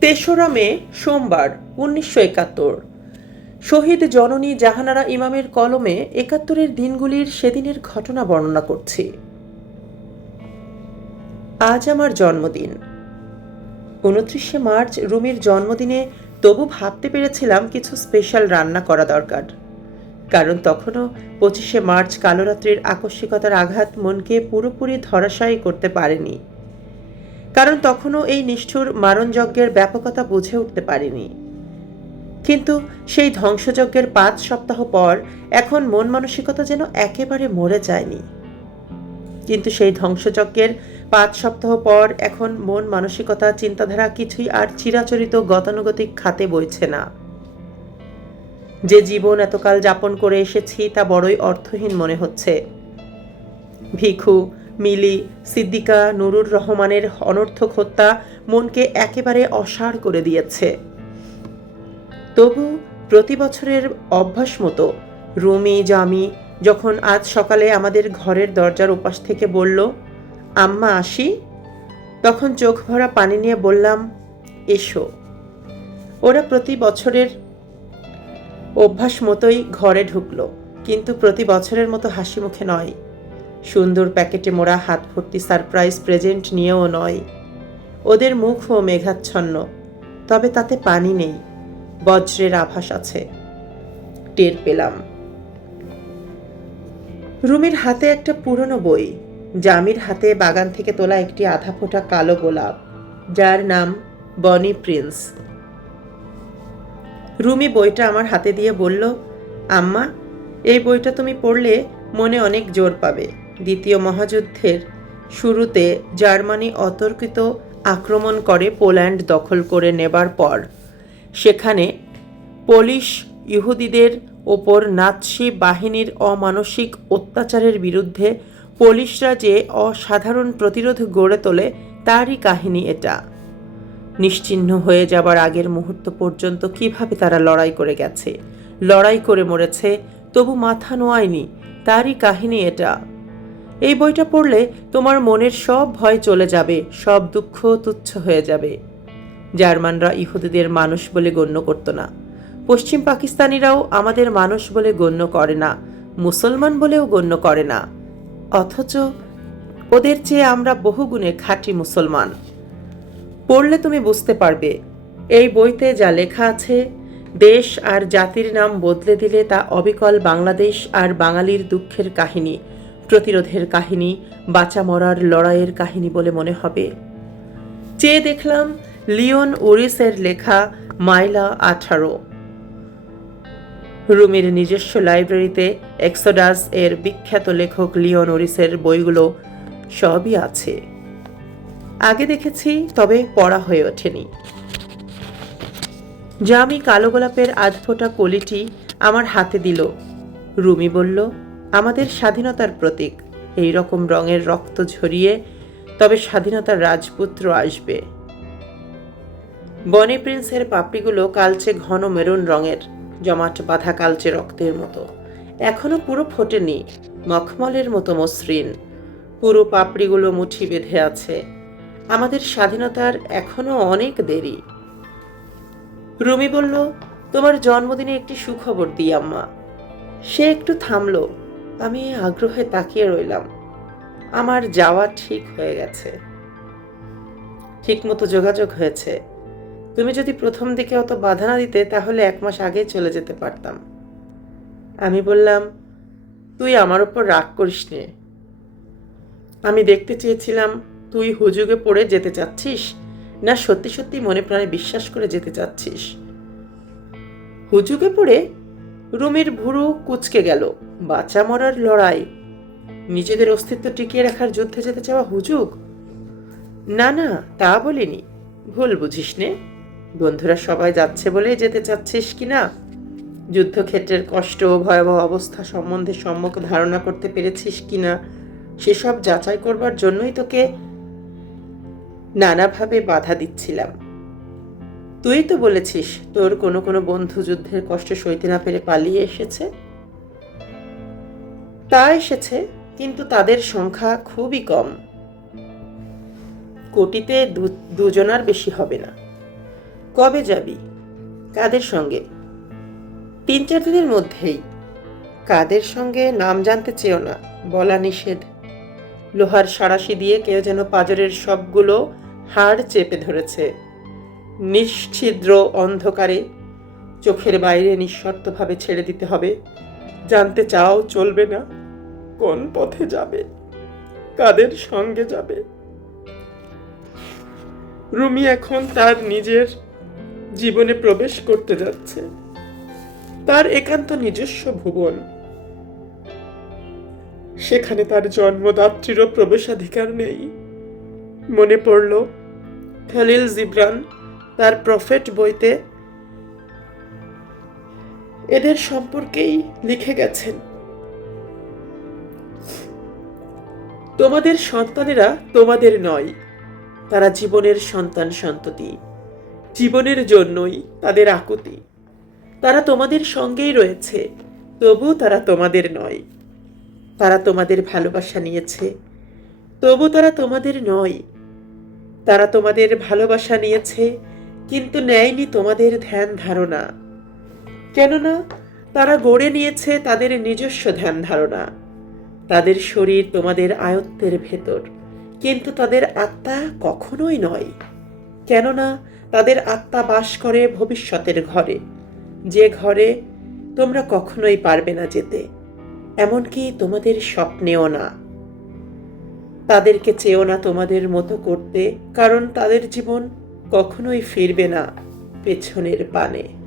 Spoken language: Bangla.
তেসরা মে, সোমবার, উনিশশো একাত্তর। শহীদ জননী জাহানারা ইমামের কলমে একাত্তরের দিনগুলির সেদিনের ঘটনা বর্ণনা করছি। আজ আমার জন্মদিন। উনত্রিশে মার্চ, রুমির জন্মদিনে তবু ভাবতে পেরেছিলাম কিছু স্পেশাল রান্না করা দরকার। কারণ তখনও পঁচিশে মার্চ কালোরাত্রির আকস্মিকতার আঘাত মনকে পুরোপুরি ধরাশায়ী করতে পারেনি। কারণ তখনও এই নিষ্ঠুর মারণযজ্ঞের ব্যাপকতা বুঝে উঠতে পারিনি। কিন্তু সেই ধ্বংসযজ্ঞের পাঁচ সপ্তাহ পর এখন মন মানসিকতা যেন একেবারে মরে যায়নি। কিন্তু সেই ধ্বংসযজ্ঞের পাঁচ সপ্তাহ পর এখন মন মানসিকতা, চিন্তাধারা কিছুই আর চিরাচরিত গতানুগতিক খাতে বইছে না। যে জীবন এতকাল যাপন করে এসেছি তা বড়ই অর্থহীন মনে হচ্ছে। ভিখু মিলি, সিদ্দিকা, নুরুর রহমানের অনর্থক হত্যা মনকে একেবারে অসাড় করে দিয়েছে। তবু প্রতি বছরের অভ্যাস মতো রুমি, জামি যখন আজ সকালে আমাদের ঘরের দরজার ওপাশ থেকে বলল, আম্মা, আসি? তখন চোখ ভরা পানি নিয়ে বললাম, এসো। ওরা প্রতি বছরের অভ্যাস মতোই ঘরে ঢুকলো, কিন্তু প্রতি বছরের মতো হাসি মুখে নয়। সুন্দর প্যাকেটে মোড়া হাত ভর্তি সারপ্রাইজ প্রেজেন্ট নিয়েও নয়। ওদের মুখও মেঘাচ্ছন্ন, তবে তাতে পানি নেই, বজ্রের আভাস আছে। টের পেলাম। রুমির হাতে একটা পুরনো বই, জামির হাতে বাগান থেকে তোলা একটি আধা ফোঁটা কালো গোলাপ, যার নাম বনি প্রিন্স। রুমি বইটা আমার হাতে দিয়ে বলল, আম্মা, এই বইটা তুমি পড়লে মনে অনেক জোর পাবে। দ্বিতীয় মহাযুদ্ধের শুরুতে জার্মানি অতর্কিত আক্রমণ করে পোল্যান্ড দখল করে নেবার পর, সেখানে পোলিশ ইহুদিদের ওপর নাৎসি বাহিনীর অমানসিক অত্যাচারের বিরুদ্ধে পোলিশরা যে অসাধারণ প্রতিরোধ গড়ে তোলে, তারই কাহিনী এটা। নিশ্চিহ্ন হয়ে যাবার আগের মুহূর্ত পর্যন্ত কীভাবে তারা লড়াই করে গেছে? লড়াই করে মরেছে, তবু মাথা নোয়ায়নি, তারই কাহিনী এটা। এই বইটা পড়লে তোমার মনের সব ভয় চলে যাবে, সব দুঃখ তুচ্ছ হয়ে যাবে। জার্মানরা ইহুদিদের মানুষ বলে গণ্য করত না। পশ্চিম পাকিস্তানিরাও আমাদের মানুষ বলে গণ্য করে না, মুসলমান বলেও গণ্য করে না। অথচ ওদের চেয়ে আমরা বহুগুণে খাঁটি মুসলমান। পড়লে তুমি বুঝতে পারবে, এই বইতে যা লেখা আছে, দেশ আর জাতির নাম বদলে দিলে তা অবিকল বাংলাদেশ আর বাঙালির দুঃখের কাহিনী। প্রতিরোধের কাহিনী, বাঁচা মরার লড়াইয়ের কাহিনী বলে মনে হবে। চেয়ে দেখলাম লিওন ওরিসের লেখা মাইলা আঠারো। রুমির নিজস্ব লাইব্রেরিতে এক্সোডাস এর বিখ্যাত লেখক লিওন ওরিসের বইগুলো সবই আছে। আগে দেখেছি, তবে পড়া হয়ে ওঠেনি। জামি কালো গোলাপের আধ ফোঁটা কলিটি আমার হাতে দিল। রুমি বলল আমাদের স্বাধীনতার প্রতীক। এই রকম রঙের রক্ত ঝরিয়ে তবে স্বাধীনতার রাজপুত্র আসবে। বনি প্রিন্সের পাপড়িগুলো কালচে ঘন মেরুন রঙের, জমাট বাঁধা কালচে রক্তের মতো। এখনও পুরো ফোটেনি, মখমলের মতো মসৃণ। পুরো পাপড়িগুলো মুঠি বেঁধে আছে। আমাদের স্বাধীনতার এখনও অনেক দেরি। রুমি বলল, তোমার জন্মদিনে একটি সুখবর দিই, আম্মা। সে একটু থামলো। আমি আগ্রহে তাকিয়ে রইলাম। আমার যাওয়া ঠিক হয়ে গেছে। ঠিকমতো যোগাযোগ হয়েছে। তুমি যদি প্রথম দিকে অত বাধা না দিতে, তাহলে এক মাস আগে চলে যেতে পারতাম। আমি বললাম, তুই আমার ওপর রাগ করিস নে। আমি দেখতে চেয়েছিলাম, তুই হুজুগে পড়ে যেতে চাচ্ছিস না সত্যি সত্যি মনে প্রাণে বিশ্বাস করে যেতে চাচ্ছিস? হুজুগে পড়ে রুমির ভুরু কুচকে গেল বাঁচা মরার লড়াই। নিজেদের অস্তিত্ব টিকিয়ে রাখার যুদ্ধে যেতে চাওয়া হুজুগ? না না, তা বলিনি। ভুল বুঝিস নে। বন্ধুরা, সবাই যাচ্ছে বলেই যেতে চাচ্ছিস কি না? যুদ্ধক্ষেত্রের কষ্ট ভয়াবহ অবস্থা সম্বন্ধে সম্যক ধারণা করতে পেরেছিস কি না? সেসব যাচাই করবার জন্যই তোকে নানাভাবে বাধা দিচ্ছিলাম। তুই তো বলেছিস তোর কোনো কোনো বন্ধু যুদ্ধের কষ্ট সইতে না পেরে পালিয়ে এসেছে? তা এসেছে, কিন্তু তাদের সংখ্যা খুবই কম। কোটিতে দুজনার বেশি হবে না। কবে যাবি? কাদের সঙ্গে? তিন চার দিনের মধ্যেই। কাদের সঙ্গে নাম জানতে চেও না, বলা নিষেধ। লোহার সাঁড়াশি দিয়ে কেউ যেন পাজরের সবগুলো হাড় চেপে ধরেছে। নিশ্ছিদ্র অন্ধকারে চোখের বাইরে নিঃশর্তভাবে ছেড়ে দিতে হবে। জানতে চাও চলবে না? কোন পথে যাবে? কাদের সঙ্গে যাবে? রুমি এখন তার নিজের জীবনে প্রবেশ করতে যাচ্ছে। তার একান্ত নিজস্ব ভুবন। সেখানে তার জন্মদাত্রীরও প্রবেশাধিকার নেই। মনে পড়ল, খালিল জিব্রান তার প্রফেট বইতে এদের সম্পর্কেই লিখে গেছেন। তোমাদের সন্তানেরা তোমাদের নয়, তারা জীবনের সন্তান সন্ততি, জীবনের জন্যই তাদের আকুতি। তারা তোমাদের সঙ্গেই রয়েছে তবু তারা তোমাদের নয়। তারা তোমাদের ভালোবাসা নিয়েছে তবু তারা তোমাদের নয়। তারা তোমাদের ভালোবাসা নিয়েছে কিন্তু নেয়নি তোমাদের ধ্যান ধারণা। কেননা, তারা গড়ে নিয়েছে তাদের নিজস্ব ধ্যান ধারণা। তাদের শরীর তোমাদের আয়ত্তের ভেতর, কিন্তু তাদের আত্মা কখনোই নয়। কেননা, তাদের আত্মা বাস করে ভবিষ্যতের ঘরে। যে ঘরে তোমরা কখনোই পারবে না যেতে, এমনকি তোমাদের স্বপ্নেও না। তাদেরকে চেয়েও না তোমাদের মতো করতে, কারণ তাদের জীবন কখনোই ফিরবে না পেছনের পানে।